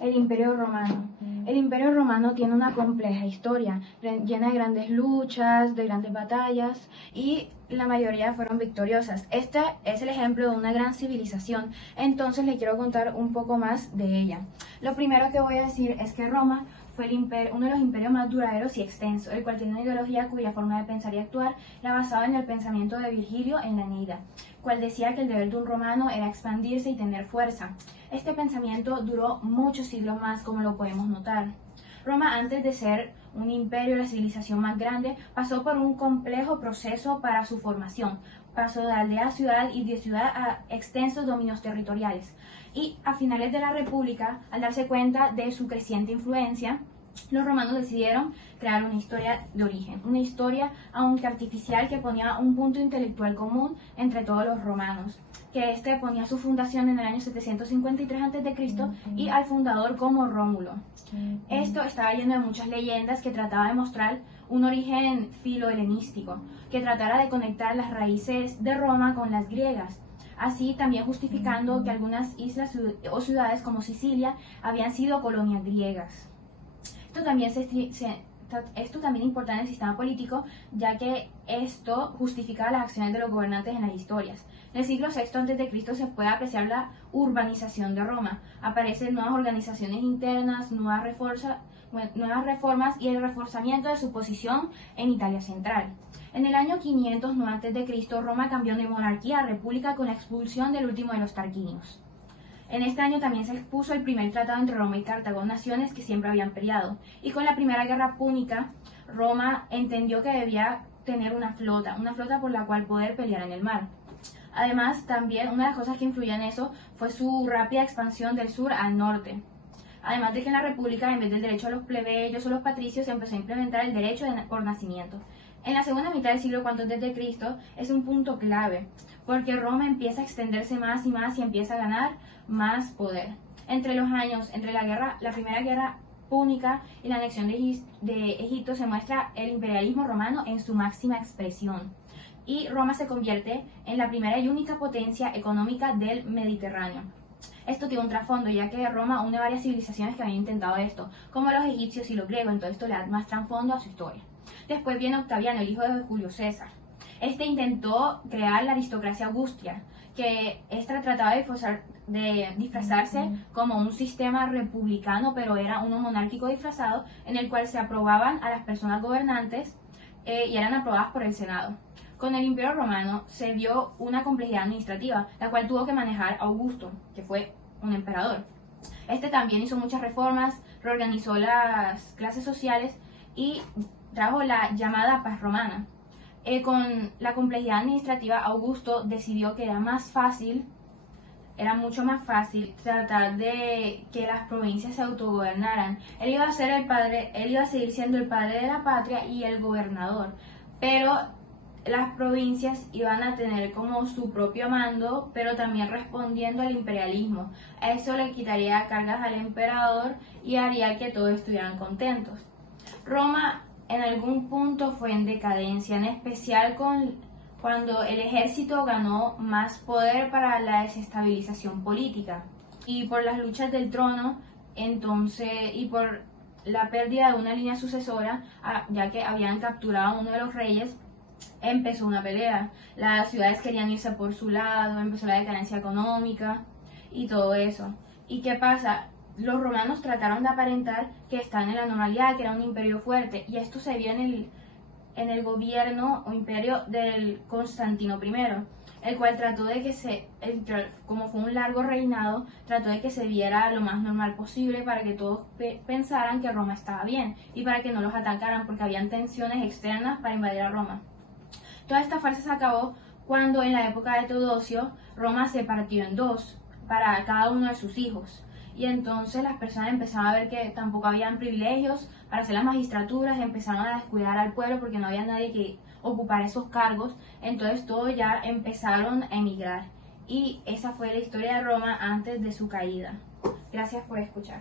El Imperio Romano. El Imperio Romano tiene una compleja historia, llena de grandes luchas, de grandes batallas, y la mayoría fueron victoriosas. Este es el ejemplo de una gran civilización, entonces les quiero contar un poco más de ella. Lo primero que voy a decir es que Roma fue uno de los imperios más duraderos y extensos, el cual tiene una ideología cuya forma de pensar y actuar la basaba en el pensamiento de Virgilio en la Eneida, cual decía que el deber de un romano era expandirse y tener fuerza. Este pensamiento duró muchos siglos más, como lo podemos notar. Roma, antes de ser un imperio, la civilización más grande, pasó por un complejo proceso para su formación. Pasó de aldea a ciudad y de ciudad a extensos dominios territoriales. Y a finales de la República, al darse cuenta de su creciente influencia, los romanos decidieron crear una historia de origen, una historia aunque artificial que ponía un punto intelectual común entre todos los romanos, que este ponía su fundación en el año 753 a.C. y al fundador como Rómulo. Esto estaba lleno de muchas leyendas que trataba de mostrar un origen filo-helenístico, que tratara de conectar las raíces de Roma con las griegas, así también justificando que algunas islas o ciudades como Sicilia habían sido colonias griegas. Esto también es importante en el sistema político, ya que esto justificaba las acciones de los gobernantes en las historias. En el siglo VI a.C. se puede apreciar la urbanización de Roma. Aparecen nuevas organizaciones internas, nuevas reformas y el reforzamiento de su posición en Italia central. En el año 509 a.C., Roma cambió de monarquía a república con la expulsión del último de los tarquinios. En este año también se expuso el primer tratado entre Roma y Cartago, naciones que siempre habían peleado. Y con la primera guerra púnica, Roma entendió que debía tener una flota por la cual poder pelear en el mar. Además, también una de las cosas que influyó en eso fue su rápida expansión del sur al norte. Además de que en la República, en vez del derecho a los plebeyos o los patricios, se empezó a implementar el derecho por nacimiento. En la segunda mitad del siglo IV a.C. es un punto clave, porque Roma empieza a extenderse más y más y empieza a ganar más poder. Entre la primera guerra púnica y la anexión de Egipto se muestra el imperialismo romano en su máxima expresión. Y Roma se convierte en la primera y única potencia económica del Mediterráneo. Esto tiene un trasfondo, ya que Roma une varias civilizaciones que habían intentado esto, como los egipcios y los griegos, entonces esto le da más trasfondo a su historia. Después viene Octaviano, el hijo de Julio César. Este intentó crear la aristocracia augustia, que esta trataba de disfrazarse como un sistema republicano, pero era uno monárquico disfrazado, en el cual se aprobaban a las personas gobernantes y eran aprobadas por el Senado. Con el Imperio Romano se vio una complejidad administrativa, la cual tuvo que manejar Augusto, que fue un emperador. Este también hizo muchas reformas, reorganizó las clases sociales y trajo la llamada paz romana. Con la complejidad administrativa, Augusto decidió que era mucho más fácil tratar de que las provincias se autogobernaran. Él iba a seguir siendo el padre de la patria y el gobernador, pero las provincias iban a tener como su propio mando, pero también respondiendo al imperialismo. Eso le quitaría cargas al emperador y haría que todos estuvieran contentos. Roma en algún punto fue en decadencia, en especial cuando el ejército ganó más poder para la desestabilización política y por las luchas del trono, y por la pérdida de una línea sucesora, ya que habían capturado a uno de los reyes, empezó una pelea. Las ciudades querían irse por su lado, empezó la decadencia económica y todo eso. ¿Y qué pasa? Los romanos trataron de aparentar que estaban en la normalidad, que era un imperio fuerte, y esto se vio en el gobierno o imperio del Constantino I, el cual trató de como fue un largo reinado, trató de que se viera lo más normal posible para que todos pensaran que Roma estaba bien y para que no los atacaran, porque habían tensiones externas para invadir a Roma. Toda esta farsa se acabó cuando en la época de Teodosio Roma se partió en dos para cada uno de sus hijos. Y entonces las personas empezaron a ver que tampoco habían privilegios para hacer las magistraturas, empezaron a descuidar al pueblo porque no había nadie que ocupara esos cargos, entonces todos ya empezaron a emigrar. Y esa fue la historia de Roma antes de su caída. Gracias por escuchar.